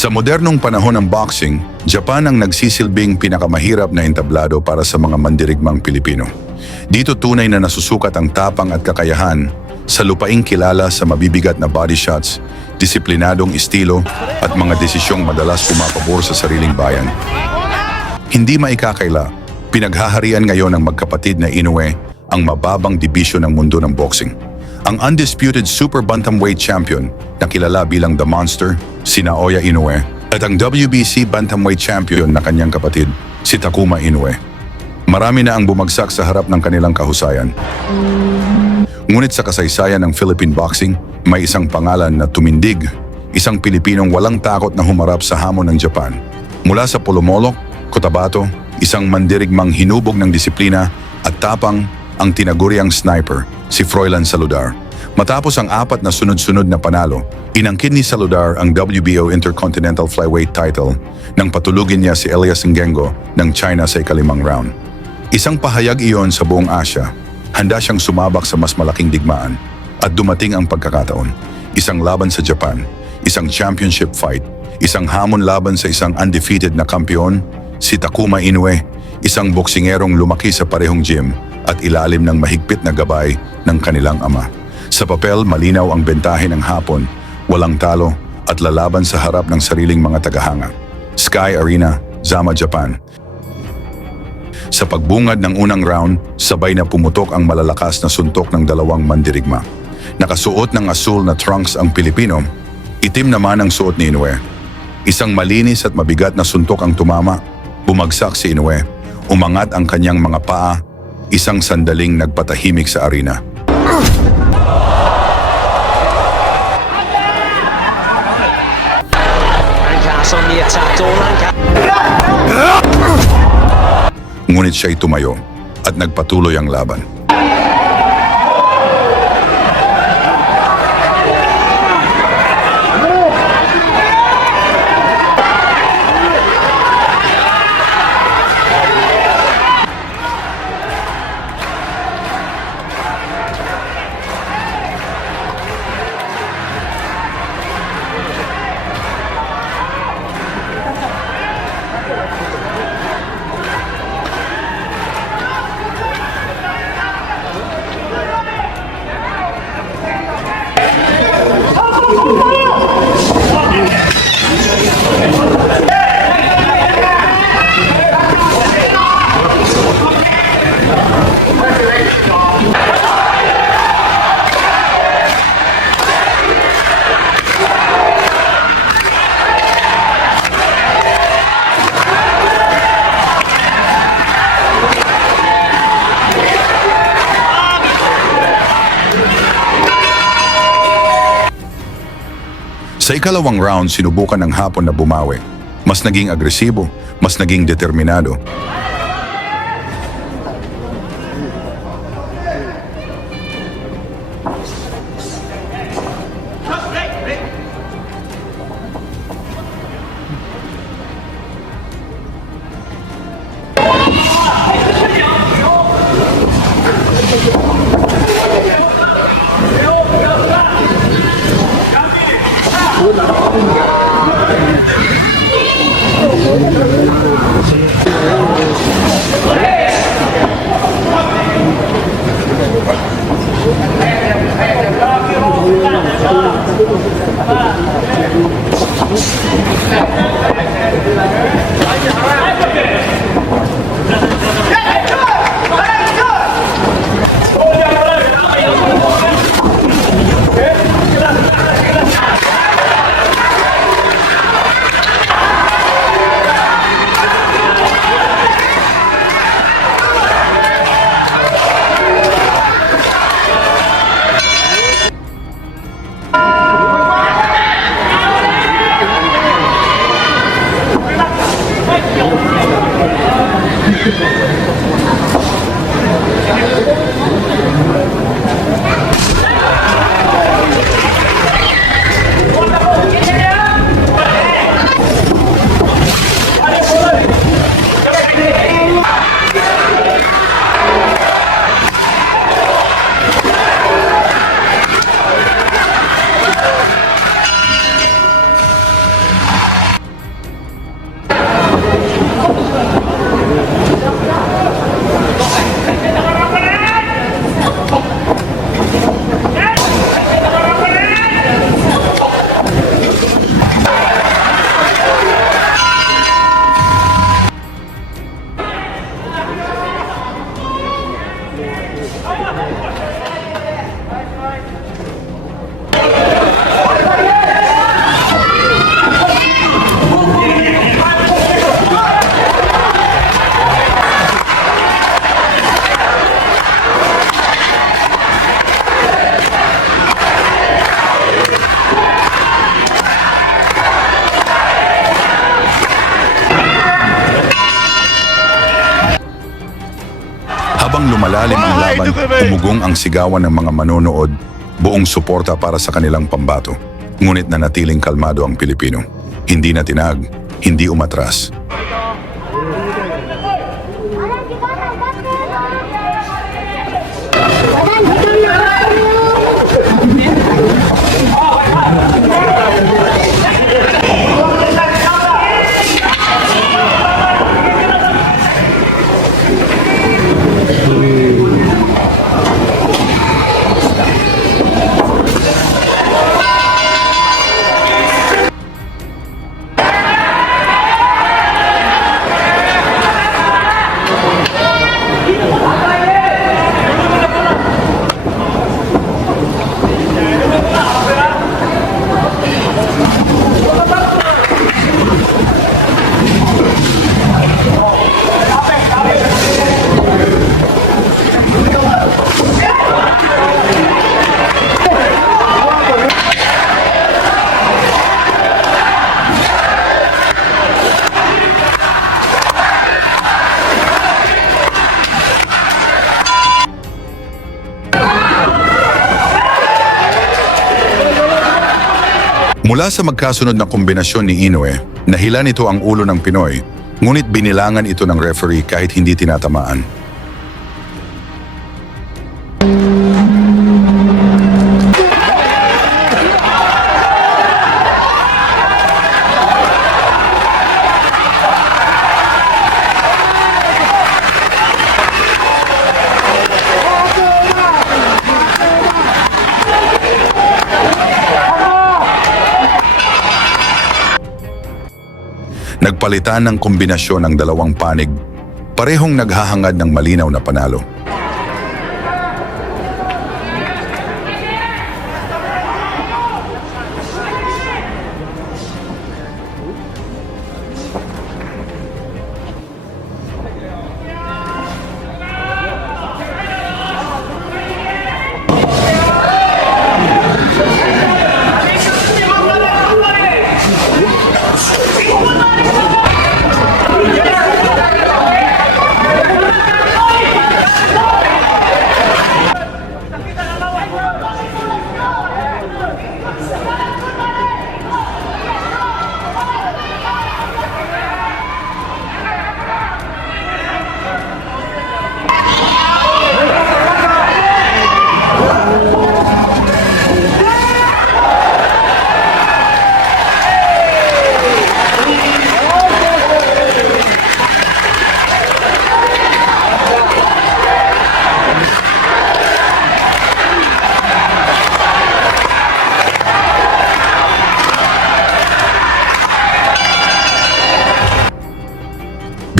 Sa modernong panahon ng boxing, Japan ang nagsisilbing pinakamahirap na entablado para sa mga mandirigmang Pilipino. Dito tunay na nasusukat ang tapang at kakayahan sa lupaing kilala sa mabibigat na body shots, disiplinadong estilo at mga desisyong madalas pumapabor sa sariling bayan. Hindi maikakaila, pinaghaharian ngayon ng magkapatid na Inoue ang mababang dibisyon ng mundo ng boxing. Ang undisputed super bantamweight champion na kilala bilang The Monster, si Naoya Inoue, at ang WBC bantamweight champion na kanyang kapatid, si Takuma Inoue. Marami na ang bumagsak sa harap ng kanilang kahusayan. Ngunit sa kasaysayan ng Philippine boxing, may isang pangalan na tumindig, isang Pilipinong walang takot na humarap sa hamon ng Japan. Mula sa Polomolok, Cotabato, isang mandirigmang hinubog ng disiplina at tapang ang tinaguriang sniper, si Froilan Saludar. Matapos ang 4 na sunod-sunod na panalo, inangkin ni Saludar ang WBO Intercontinental Flyweight title nang patulugin niya si Elias Ngengo ng China sa ika-5 round. Isang pahayag iyon sa buong Asya. Handa siyang sumabak sa mas malaking digmaan at dumating ang pagkakataon. Isang laban sa Japan, isang championship fight, isang hamon laban sa isang undefeated na kampiyon, si Takuma Inoue, isang boksingerong lumaki sa parehong gym at ilalim ng mahigpit na gabay ng kanilang ama. Sa papel, malinaw ang bentahe ng Hapon, walang talo at lalaban sa harap ng sariling mga tagahanga. Sky Arena, Zama, Japan. Sa pagbungad ng unang round, sabay na pumutok ang malalakas na suntok ng dalawang mandirigma. Nakasuot ng asul na trunks ang Pilipino, itim naman ang suot ni Inoue. Isang malinis at mabigat na suntok ang tumama, bumagsak si Inoue, umangat ang kanyang mga paa, isang sandaling nagpatahimik sa arena. Ngunit siya'y tumayo at nagpatuloy ang laban. Sa ikalawang round, sinubukan ng Hapon na bumawi. Mas naging agresibo, mas naging determinado. Habang lumalalim ang laban, umugong ang sigawan ng mga manonood, buong suporta para sa kanilang pambato. Ngunit nanatiling kalmado ang Pilipino. Hindi natinag, hindi umatras. Mula sa magkasunod na kombinasyon ni Inoue, nahila nito ang ulo ng Pinoy, ngunit binilangan ito ng referee kahit hindi tinatamaan. Nagpalitan ng kombinasyon ng dalawang panig, parehong naghahangad ng malinaw na panalo.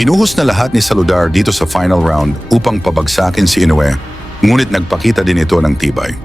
Binuhos na lahat ni Saludar dito sa final round upang pabagsakin si Inoue, ngunit nagpakita din ito ng tibay.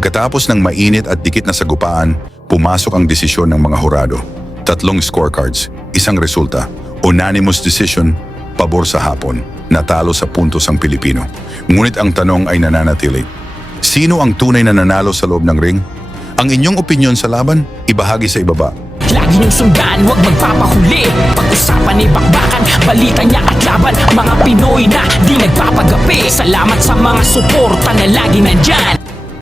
Pagkatapos ng mainit at dikit na sagupaan, pumasok ang desisyon ng mga hurado. 3 scorecards, isang resulta, unanimous decision, pabor sa Hapon, natalo sa puntos ang Pilipino. Ngunit ang tanong ay nananatili. Sino ang tunay na nanalo sa loob ng ring? Ang inyong opinyon sa laban, ibahagi sa ibaba. Lagi niyong sundan, huwag magpapahuli. Pag-usapan ni bakbakan, balita niya at laban. Mga Pinoy na di nagpapagapi. Salamat sa mga suporta na lagi nandyan.